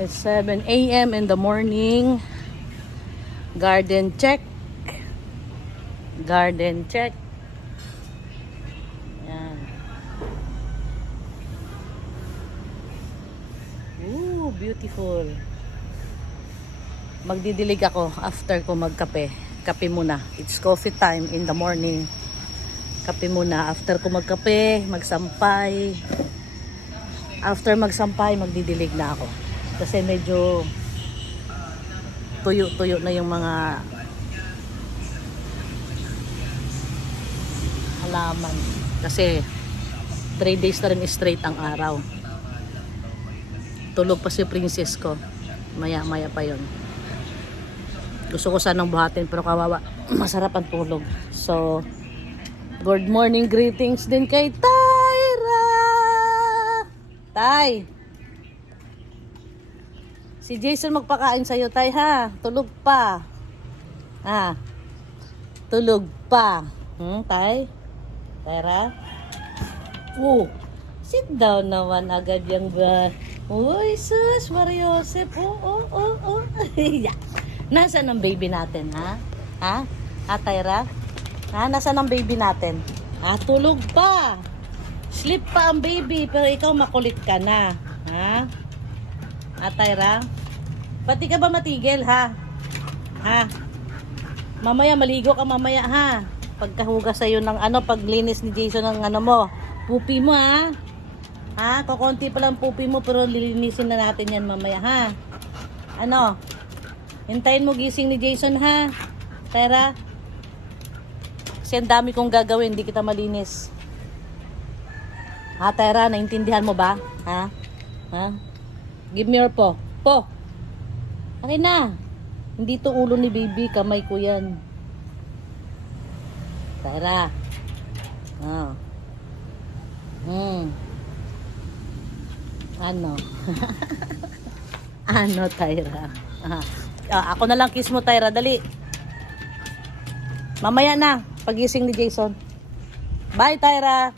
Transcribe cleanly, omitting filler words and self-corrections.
It's 7 a.m. in the morning. Garden check. Garden check. Yan. Ooh, beautiful. Magdidilig ako after ko magkape. Kape muna. It's coffee time in the morning. Kape muna. After ko magkape, magsampay. After magsampay, magdidilig na ako. Kasi medyo tuyo-tuyo na yung mga halaman. Kasi 3 days na rin straight ang araw. Tulog pa si princess ko. Maya-maya pa yon. Gusto ko sanang buhatin pero kawawa. Masarap ang tulog. So, good morning greetings din kay Tyra. Tay! Si Jason magpakain sa'yo, Tay, ha? Tulog pa. Ha? Tulog pa. Tay? Tyra? Sit down naman agad yung ba. Uy, sus, Mariosep. Nasaan ang baby natin, ha? Ha? Ha, Tyra? Ha? Nasaan ang baby natin? Ha? Tulog pa. Sleep pa ang baby, pero ikaw makulit ka na. Ha? Ha, Tyra? Pati ka ba matigil, ha? Ha? Mamaya, maligo ka mamaya, ha? Pagkahugas sa'yo ng paglinis ni Jason ng mo. Pupi mo, ha? Ha? Kukunti pa lang pupi mo, pero lilinisin na natin yan mamaya, ha? Hintayin mo gising ni Jason, ha? Tyra? Kasi ang dami kong gagawin, hindi kita malinis. Ha, Tyra? Naintindihan mo ba? Ha? Ha? Give me your paw. Po! Okay na. Hindi to ulo ni baby, kamay ko yan. Tyra. Ano? Ano, Tyra? Ako na lang kiss mo, Tyra. Dali. Mamaya na, pagising ni Jason. Bye, Tyra.